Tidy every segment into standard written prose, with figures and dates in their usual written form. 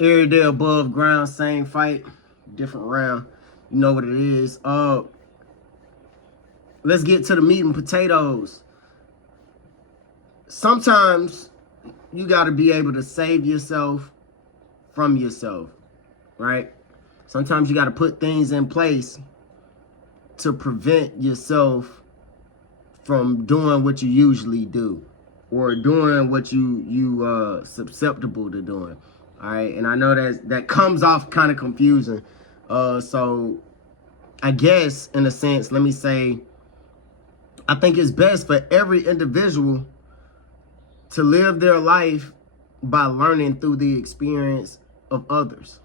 Every day above ground, same fight, different round. You know what it is. Let's get to the meat and potatoes. Sometimes you got to be able to save yourself from yourself, right? Sometimes you got to put things in place to prevent yourself from doing what you usually do, or doing what you susceptible to doing. All right, and I know that comes off kind of confusing. So I guess in a sense, let me say, I think it's best for every individual to live their life by learning through the experience of others.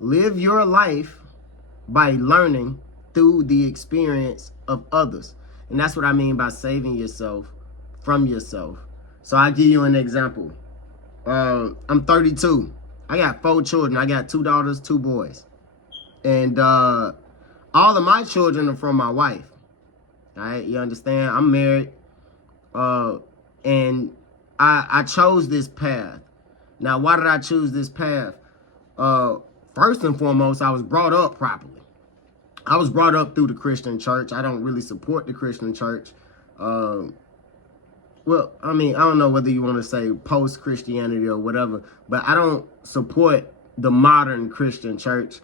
Live your life by learning through the experience of others. And that's what I mean by saving yourself from yourself. So I'll give you an example. I'm 32. I got 4 children. I got 2 daughters, 2 boys. And all of my children are from my wife. All right, you understand? I'm married. And I chose this path. Now, why did I choose this path? First and foremost, I was brought up properly. I was brought up through the Christian church. I don't really support the Christian church. Well, I mean, I don't know whether you want to say post-Christianity or whatever, but I don't support the modern Christian church.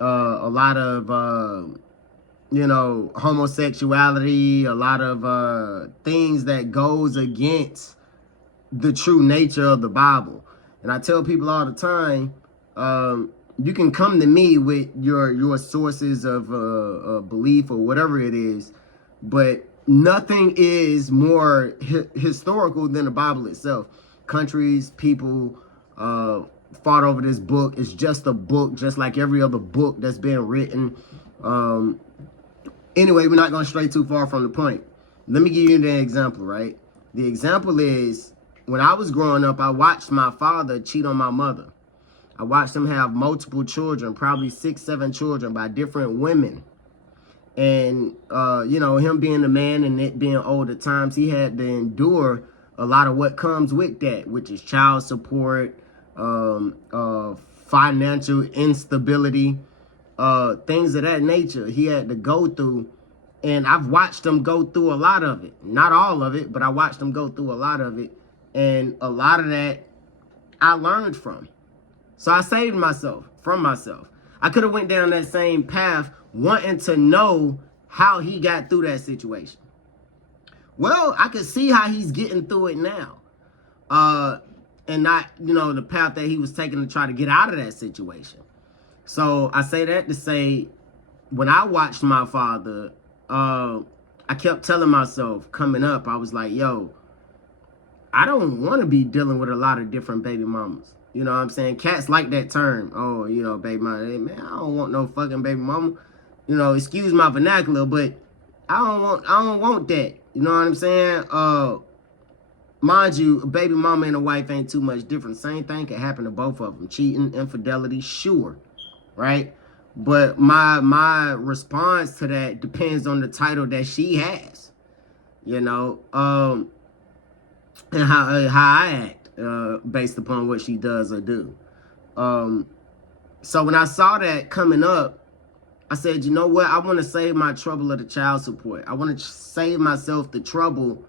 A lot of, homosexuality, a lot of things that goes against the true nature of the Bible. And I tell people all the time, you can come to me with your sources of belief or whatever it is, but nothing is more historical than the Bible itself. Countries, people fought over this book. It's just a book, just like every other book that's been written. Anyway, we're not going to stray too far from the point. Let me give you the example, right? The example is, when I was growing up, I watched my father cheat on my mother. I watched him have multiple children, probably 6, 7 children by different women. And, him being a man and it being old at times, he had to endure a lot of what comes with that, which is child support, financial instability, things of that nature he had to go through. And I've watched him go through a lot of it. Not all of it, but I watched him go through a lot of it. And a lot of that I learned from. So I saved myself from myself. I could have went down that same path wanting to know how he got through that situation. Well, I could see how he's getting through it now. And not, the path that he was taking to try to get out of that situation. So I say that to say, when I watched my father, I kept telling myself coming up, I was like, yo, I don't want to be dealing with a lot of different baby mamas. You know what I'm saying? Cats like that term. Oh, baby mama. Hey, man, I don't want no fucking baby mama. Excuse my vernacular, but I don't want that. You know what I'm saying? Mind you, a baby mama and a wife ain't too much different. Same thing can happen to both of them. Cheating, infidelity, sure. Right? But my response to that depends on the title that she has. And how I act. Based upon what she does or do. So when I saw that coming up, I said, you know what? I want to save my trouble of the child support. I want to save myself the trouble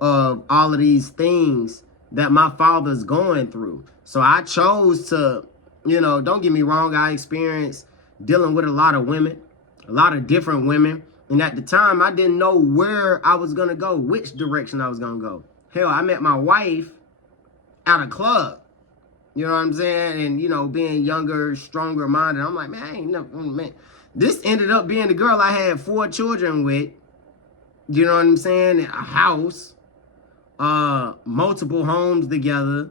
of all of these things that my father's going through. So I chose to, don't get me wrong, I experienced dealing with a lot of women, a lot of different women. And at the time, I didn't know where I was going to go, which direction I was going to go. Hell, I met my wife at a club, you know what I'm saying? And, being younger, stronger minded, I'm like, man, I ain't never, man. This ended up being the girl I had 4 children with, you know what I'm saying? A house, multiple homes together,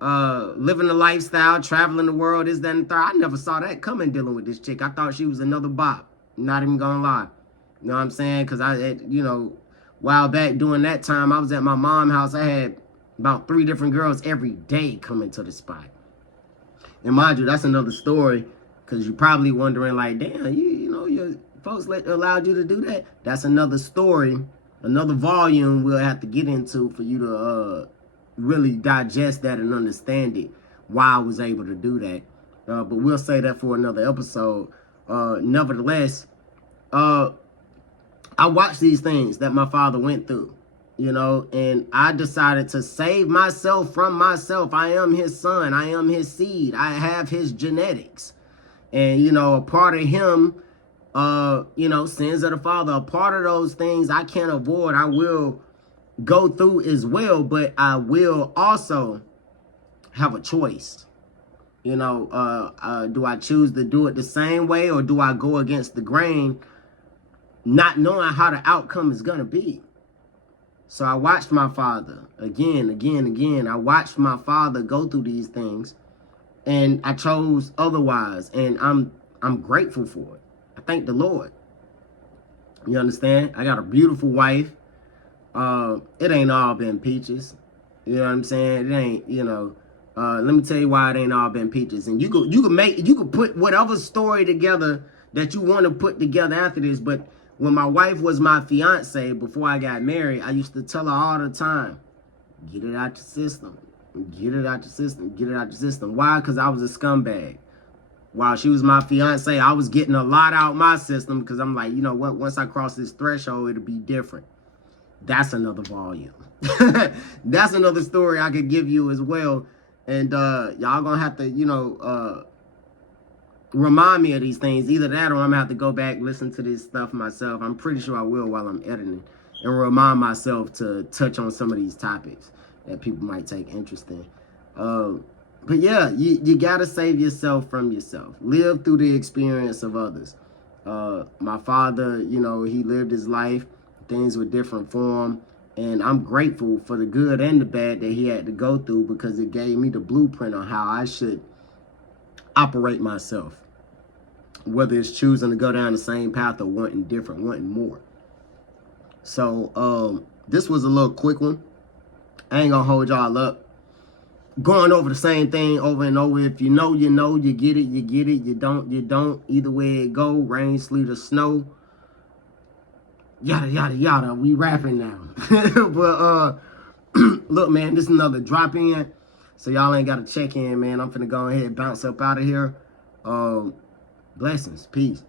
living a lifestyle, traveling the world, this, that, and the third. I never saw that coming dealing with this chick. I thought she was another bop. Not even gonna lie. You know what I'm saying? Because while back during that time, I was at my mom's house. I had about 3 different girls every day coming to the spot. And mind you, that's another story, because you're probably wondering, like, damn, your folks allowed you to do that? That's another story, another volume we'll have to get into for you to really digest that and understand it. why I was able to do that. But we'll say that for another episode. Nevertheless, I watched these things that my father went through, you know, and I decided to save myself from myself. I am his son. I am his seed. I have his genetics. And, you know, a part of him, you know, sins of the father, a part of those things I can't avoid. I will go through as well, but I will also have a choice. You know, do I choose to do it the same way, or do I go against the grain, not knowing how the outcome is going to be? So I watched my father again. I watched my father go through these things, and I chose otherwise, and I'm grateful for it. I thank the Lord. You understand? I got a beautiful wife. It ain't all been peaches. You know what I'm saying? It ain't, you know. Let me tell you why it ain't all been peaches. And you could put whatever story together that you want to put together after this. But when my wife was my fiance before I got married, I used to tell her all the time, get it out your system. Get it out your system. Get it out your system. Why? Because I was a scumbag. While she was my fiance, I was getting a lot out my system because I'm like, you know what? Once I cross this threshold, it'll be different. That's another volume. That's another story I could give you as well. And y'all gonna have to, you know, remind me of these things. Either that or I'm gonna have to go back, listen to this stuff myself. I'm pretty sure I will while I'm editing, and remind myself to touch on some of these topics that people might take interest in. But yeah, you gotta save yourself from yourself. Live through the experience of others. My father, you know, he lived his life. Things were different for him. And I'm grateful for the good and the bad that he had to go through, because it gave me the blueprint on how I should operate myself. Whether it's choosing to go down the same path or wanting different, wanting more. So this was a little quick one. I ain't gonna hold y'all up. Going over the same thing over and over. If you know, you know. You get it, you get it. You don't, you don't. Either way it go, rain, sleet, or snow. Yada, yada, yada. We rapping now. But, look, man, this is another drop in. So y'all ain't got to check in, man. I'm finna go ahead and bounce up out of here. Blessings. Peace.